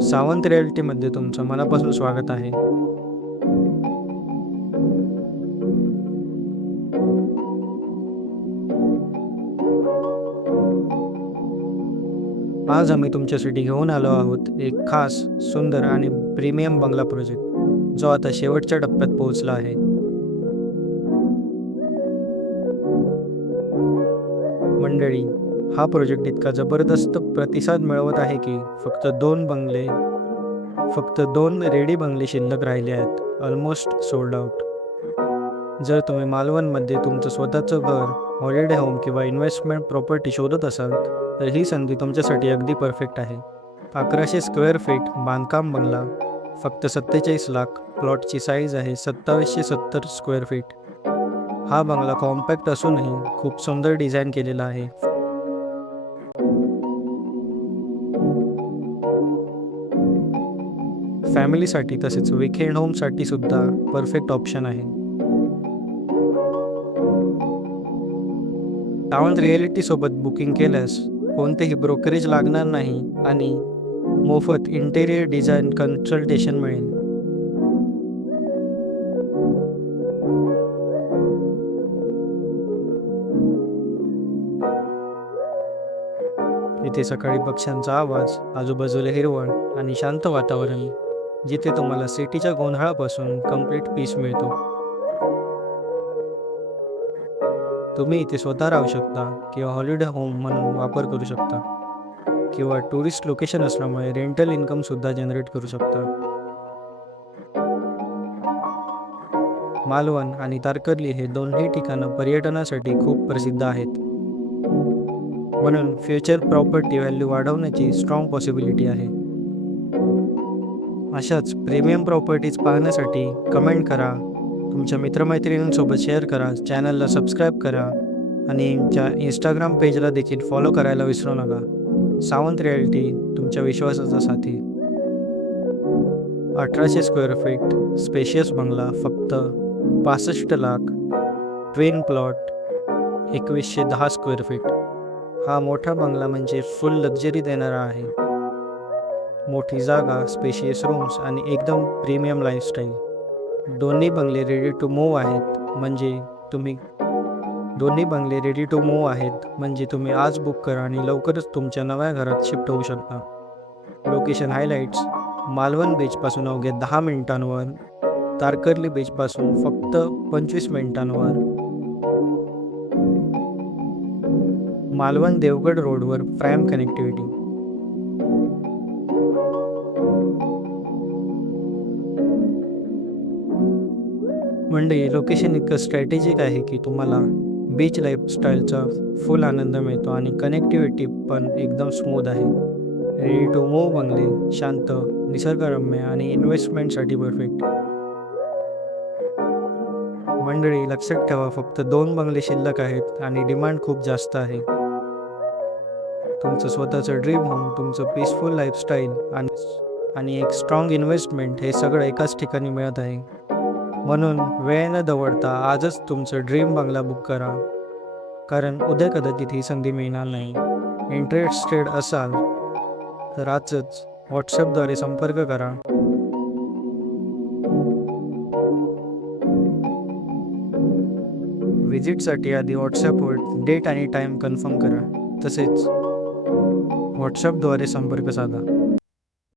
सावंत रिअल्टीमध्ये तुमचं मनापासून स्वागत आहे. आज आम्ही तुमच्यासाठी घेऊन आलो आहोत एक खास, सुंदर आणि प्रीमियम बंगला प्रोजेक्ट, जो आता शेवटच्या टप्प्यात पोहोचला आहे. मंडळी, हा प्रोजेक्ट इतका जबरदस्त प्रतिसाद मिळवत आहे की फक्त दोन रेडी बंगले शिल्लक राहिले आहेत. Almost sold out. जर तुम्ही मालवणमध्ये तुमचं स्वतःचं घर, हॉलिडे होम किंवा इन्व्हेस्टमेंट प्रॉपर्टी शोधत असाल तर ही संधी तुमच्यासाठी अगदी परफेक्ट आहे. 1100 स्क्वेअर फीट बांधकाम बंगला, फक्त 47 लाख. प्लॉटची साईज आहे 2770 स्क्वेअर फीट. हा बंगला कॉम्पॅक्ट असूनही खूप सुंदर डिझाईन केलेला आहे. फॅमिलीसाठी तसेच वीकेंड होमसाठी सुद्धा परफेक्ट ऑप्शन आहे. सावंत रिअलिटी सोबत बुकिंग केल्यास कोणतेही ब्रोकरेज लागणार नाही आणि मोफत इंटेरियर डिझाईन कन्सल्टेशन मिळेल. इथे सकाळी पक्ष्यांचा आवाज, आजूबाजूला हिरवळ आणि शांत वातावरण, जिथे तुम्हाला सिटीच्या गोंधळापासून कंप्लीट पीस मिळतो. तुम्ही इथे स्वतः राहू शकता किंवा हॉलिडे होम म्हणून वापर करू शकता किंवा टुरिस्ट लोकेशन असल्यामुळे रेंटल इन्कम सुद्धा जनरेट करू शकता. मालवण आणि तारकर्ली हे दोन्ही ठिकाणं पर्यटनासाठी खूप प्रसिद्ध आहेत. म्हणून फ्युचर प्रॉपर्टी व्हॅल्यू वाढवण्याची स्ट्रॉंग पॉसिबिलिटी आहे. अशाच प्रीमियम प्रॉपर्टीज पाहण्यासाठी कमेंट करा, तुमच्या मित्रमैत्रिणींसोबत शेअर करा, चॅनलला सबस्क्राईब करा आणि आमच्या इंस्टाग्राम पेजला देखील फॉलो करायला विसरू नका. सावंत रिअल्टी, तुमच्या विश्वासाचा साथी. 1800 स्क्वेअर फीट स्पेशियस बंगला, फक्त 65 lakh. Twin plot, 2110 square feet. हा मोठा बंगला म्हणजे फुल लक्झरी देणारा आहे. मोठी जागा, स्पेशियस रूम्स आणि एकदम प्रीमियम लाईफस्टाईल. दोन्ही बंगले रेडी टू मूव्ह आहेत म्हणजे तुम्ही आज बुक करा आणि लवकरच तुमच्या नव्या घरात शिफ्ट होऊ शकता. लोकेशन हायलाईट्स: मालवण बीचपासून अवघ्या 10 मिनिटांवर, तारकर्ली बीचपासून फक्त 25 मिनिटांवर. मालवण देवगड रोडवर प्राईम कनेक्टिव्हिटी. मंडळी, लोकेशन इतकं स्ट्रॅटेजिक आहे की तुम्हाला बीच लाईफस्टाईलचा फुल आनंद मिळतो आणि कनेक्टिव्हिटी पण एकदम स्मूथ आहे. रेडी टू मूव्ह बंगले, शांत, निसर्गरम्य आणि इन्व्हेस्टमेंटसाठी परफेक्ट. मंडळी, लक्षात ठेवा, फक्त 2 बंगले शिल्लक आहेत आणि डिमांड खूप जास्त आहे. तुमचं स्वतःचं ड्रीम होम, तुमचं पीसफुल लाईफस्टाईल आणि एक स्ट्रॉंग इन्व्हेस्टमेंट, हे सगळं एकाच ठिकाणी मिळत आहे. म्हणून वेळ न दवडता आजच तुमचं ड्रीम बंगला बुक करा, कारण उद्या कदाचित ही संधी मिळणार नाही. इंटरेस्टेड असाल तर आजच व्हॉट्सॲपद्वारे संपर्क करा. व्हिजिटसाठी आधी व्हॉट्सॲपवर डेट आणि टाईम कन्फर्म करा, तसेच व्हॉट्सॲपद्वारे संपर्क साधा.